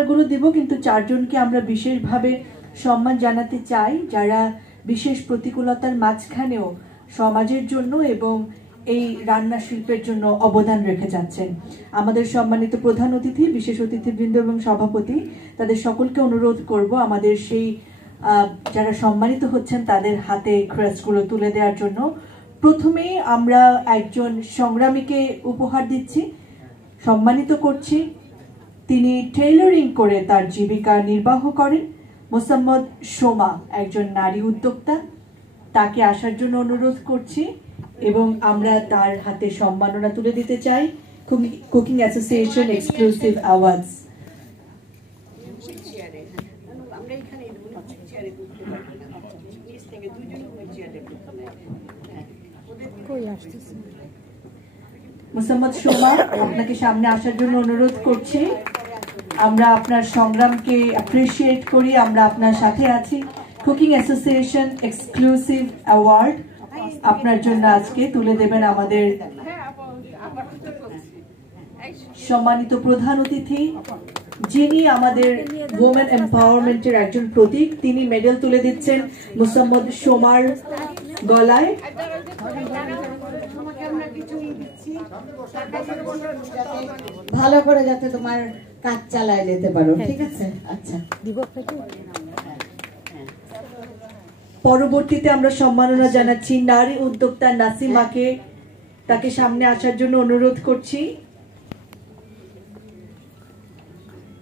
পুরস্কারগুলো দিব, কিন্তু চারজনকে আমরা বিশেষভাবে সম্মান জানাতে চাই যারা বিশেষ প্রতিকূলতার মাঝখানেও সমাজের জন্য এবং এই রান্না শিল্পের জন্য অবদান রেখে যাচ্ছেন। আমাদের সম্মানিত প্রধান অতিথি, বিশেষ অতিথিবৃন্দ এবং সভাপতি, তাদের সকলকে অনুরোধ করব আমাদের সেই যারা সম্মানিত হচ্ছেন তাদের হাতে ক্রেস্টগুলো তুলে দেওয়ার জন্য। প্রথমেই আমরা একজন সংগ্রামীকে উপহার দিচ্ছি, সম্মানিত করছি। তিনি টেইলরিং করে তার জীবিকা নির্বাহ করেন। মোসাম্মদ সোমা একজন নারী উদ্যোক্তা, তাকে আসার জন্য অনুরোধ করছি এবং আমরা তার হাতে সম্মাননা তুলে দিতে চাই। Cooking association exclusive awards. Mosammat Soma, আপনাকে সামনে আসার জন্য অনুরোধ করছি। আমরা আপনার সংগ্রামকে অ্যাপ্রিশিয়েট করি, আমরা আপনার সাথে আছি। কুকিং অ্যাসোসিয়েশন এক্সক্লুসিভ অ্যাওয়ার্ড আপনার জন্য আজকে তুলে দেবেন আমাদের সম্মানিত প্রধান অতিথি, যিনি আমাদের ওমেন এম্পাওয়ারমেন্টের একজন প্রতীক। তিনি মেডেল তুলে দিচ্ছেন মোসাম্মদ সোমার গলায়। ভালো করে যাতে তোমার কাজ চালায় যেতে পারো, ঠিক আছে? আচ্ছা, পরবর্তীতে আমরা সম্মাননা জানাচ্ছি নারী উদ্যোক্তা নাসিমাকে, তাকে সামনে আসার জন্য অনুরোধ করছি।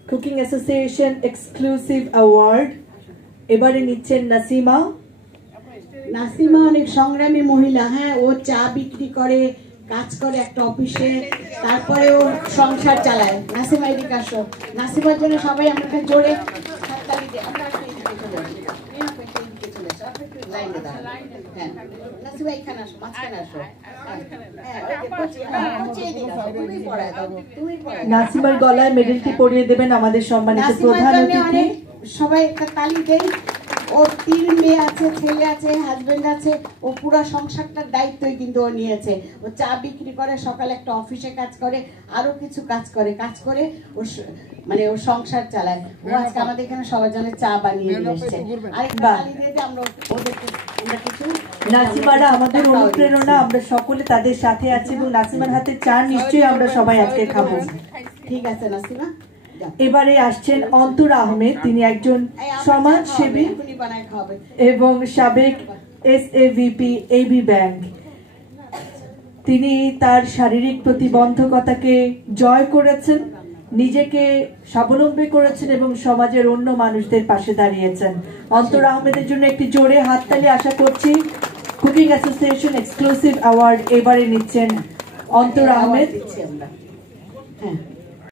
কুকিং অ্যাসোসিয়েশন এক্সক্লুসিভ অ্যাওয়ার্ড এবারে নিচ্ছেন নাসিমা। নাসিমা অনেক সংগ্রামী মহিলা। হ্যাঁ, ও চা বিক্রি করে, কাজ করে একটা অফিসে, তারপরে ও সংসার চালায়। নাসিমা এদিকে আসো। নাসিমার জন্য সবাই আমাকে জোরে হাততালি দিই। আমরা নাসিমার গলায় মেডেলটি পরিয়ে দেবেন আমাদের সম্মানিত প্রধান অতিথি। সবাই একটা তালি দেই। ওর 3 মেয়ে আছে, ছেলে আছে, হাজবেন্ড আছে। ও পুরো সংসারটার দায়িত্বই কিন্তু ও নিয়েছে। ও চা বিক্রি করে, সকালে একটা অফিসে কাজ করে, আরো কিছু কাজ করে ও মানে ও সংসার চালায়। ও আজকে আমাদের এখানে সবার জন্য চা বানিয়ে নিয়ে এসেছে। আরেকটা তালি দিয়ে আমরা ওদেরকে কিছু। নাসিমারা আমাদের অনুপ্রেরণা, আমরা সকলে তাদের সাথে আছি এবং নাসিমার হাতে চা নিশ্চয়ই আমরা সবাই আজকে খাবো। ঠিক আছে নাসিমা। এবারে আসছেন অন্তর আহমেদ, তিনি একজন সমাজসেবী এবং সাবেক SAVP AB ব্যাংক। তিনি তার শারীরিক প্রতিবন্ধকতাকে জয় করেছেন, নিজেকে স্বাবলম্বী করেছেন এবং সমাজের অন্য মানুষদের পাশে দাঁড়িয়েছেন। অন্তর আহমেদের জন্য একটি জোরে হাততালি আশা করছি। কুকিং অ্যাসোসিয়েশন এক্সক্লুসিভ অ্যাওয়ার্ড এবারে নিচ্ছেন অন্তর আহমেদ।